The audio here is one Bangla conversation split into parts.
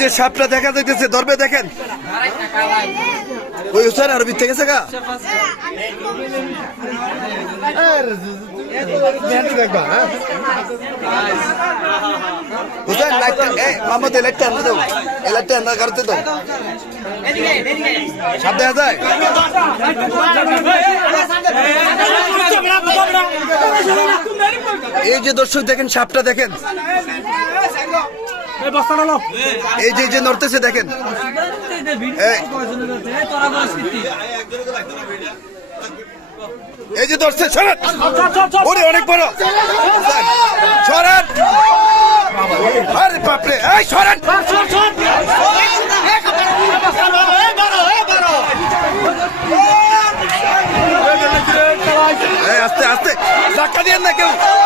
যে সাপটা দেখা যাইতেছে, ধরবে দেখেন। ওই স্যার আর বিতে গেছে গা। হুসেন লাইটটা লাইটটা লাইটটা সাপ দেখা যায়? এই যে দর্শক দেখেন, সাপটা দেখেন। এই যে যে নড়তেছে, দেখেন। এই- যে ধরছে, সরান। অনেক বড়। সরান। আরে বাপরে, এই, সরান। আস্তে আস্তে। ধাক্কা দিয়ে না কেউ।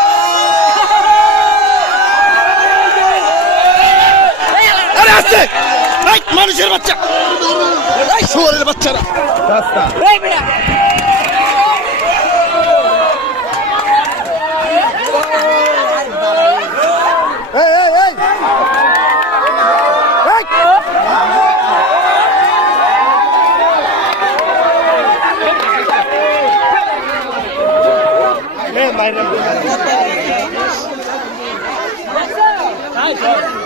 আরে আস্তে এই মানুষের বাচ্চা এই শুয়ারের বাচ্চারা এই এই এই এই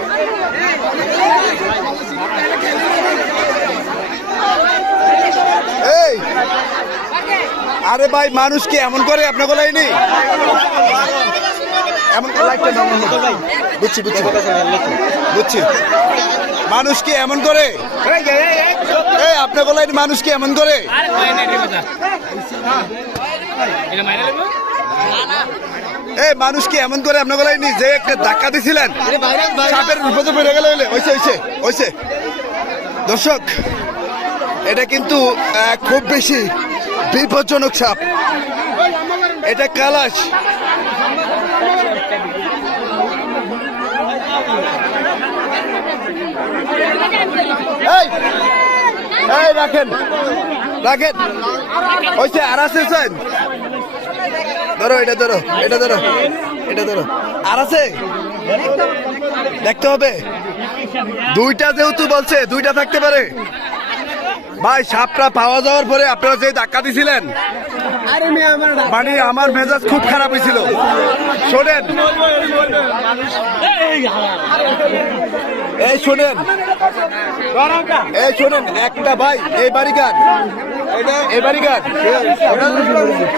এই! আরে ভাই, মানুষ কি এমন করে? আপনার গলায় নেই? এমন বুঝছি বুঝছি। বুঝছি। মানুষ কি এমন করে? এই, আপনার গলায় মানুষ কি এমন করে? এই মানুষ কি এমন করে আপনার গলায় নি যে একটা ধাক্কা দিছিলেন? সাপের বিপদে পড়ে গেলে ওইসে ওইসে ওইসে দর্শক এটা কিন্তু খুব বেশি বিপজ্জনক সাপ। এটা কালাশ। এই রাখেন। রাখেন। ওইসে আর আছে ধরো, এটা ধরো এটা ধরো এটা ধরো। আর আছে? দেখতে হবে। দুইটা যেহেতু বলছে, দুইটা থাকতে পারে। ভাই, সাপটা পাওয়া যাওয়ার পরে আপনারা যে ধাক্কা দিছিলেন মানে আমার মেজাজ খুব খারাপ হয়েছিল। শোনেন। এই শোনেন। এই শোনেন, একটা ভাই, এই বাড়িকার।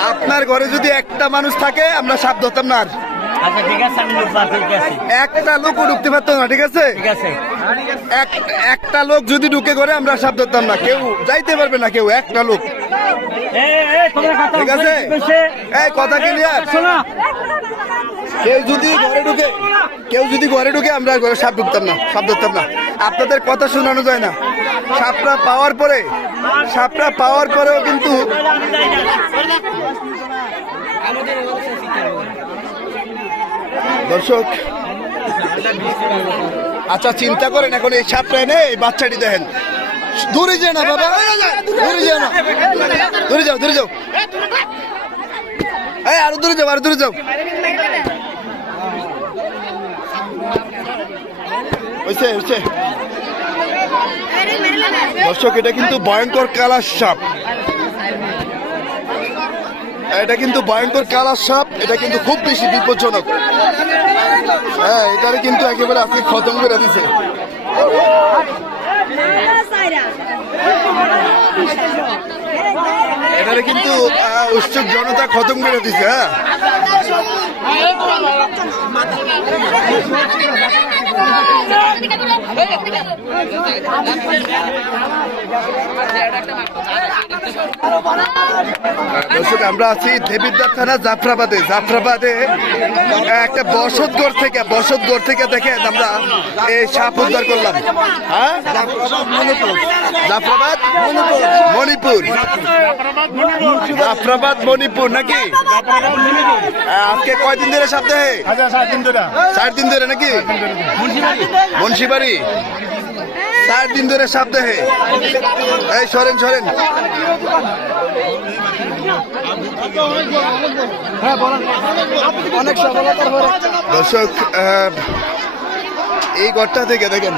আপনার ঘরে যদি একটা মানুষ থাকে আমরা সাপ ধরতাম না আর। আচ্ছা লোক একটা লোকও ঢুকতে পারতো না ঠিক আছে? এক- একটা লোক যদি ঢুকে করে আমরা সাপ ধরতাম না। কেউ যাইতে পারবে না কেউ একটা লোক। ঠিক আছে। এই কথা ক্লিয়ার শোনো। কেউ যদি ঘরে ঢুকে কেউ যদি ঘরে ঢুকে আমরা ঘরে সাপ ঢুকতাম না সাপ ধরতাম না। আপনাদের কথা শোনানো যায় না। সাপটা পাওয়ার পরে সাপটা পাওয়ার পরেও কিন্তু দর্শক আচ্ছা চিন্তা করেন, এখন এই সাপটা এনে এই বাচ্চাটি দেখেন। দূরে যায় না, বাবা। দূরে যাও না। দূরে যাও দূরে যাও। এই, আরও দূরে যাও, আরও দূরে যাও। হয়েছে হয়েছে দর্শক, এটা কিন্তু ভয়ঙ্কর কালার সাপ। এটা কিন্তু ভয়ঙ্কর কালার সাপ, এটা কিন্তু খুব বেশি বিপজ্জনক। হ্যাঁ এটারে কিন্তু একেবারে আজকে খতম করে দিছে। এটারে কিন্তু উৎসুক জনতা খতম করে দিছে হ্যাঁ। দর্শক আমরা আছি দেবিদ্বার থানা জাফরাবাদে। জাফরাবাদে একটা বসতঘর থেকে বসতঘর থেকে দেখে আমরা এই সাপ উদ্ধার করলাম। হ্যাঁ? জাফরাবাদ? মণিপুর। জাফরাবাদ মণিপুর নাকি? আজকে কয়দিন ধরে সাপ দেহে চার দিন ধরে নাকি? মুন্সিবাড়ি? চার দিন ধরে সাপ দেহে এই সরেন সরেন। দর্শক এই ঘরটা থেকে দেখেন।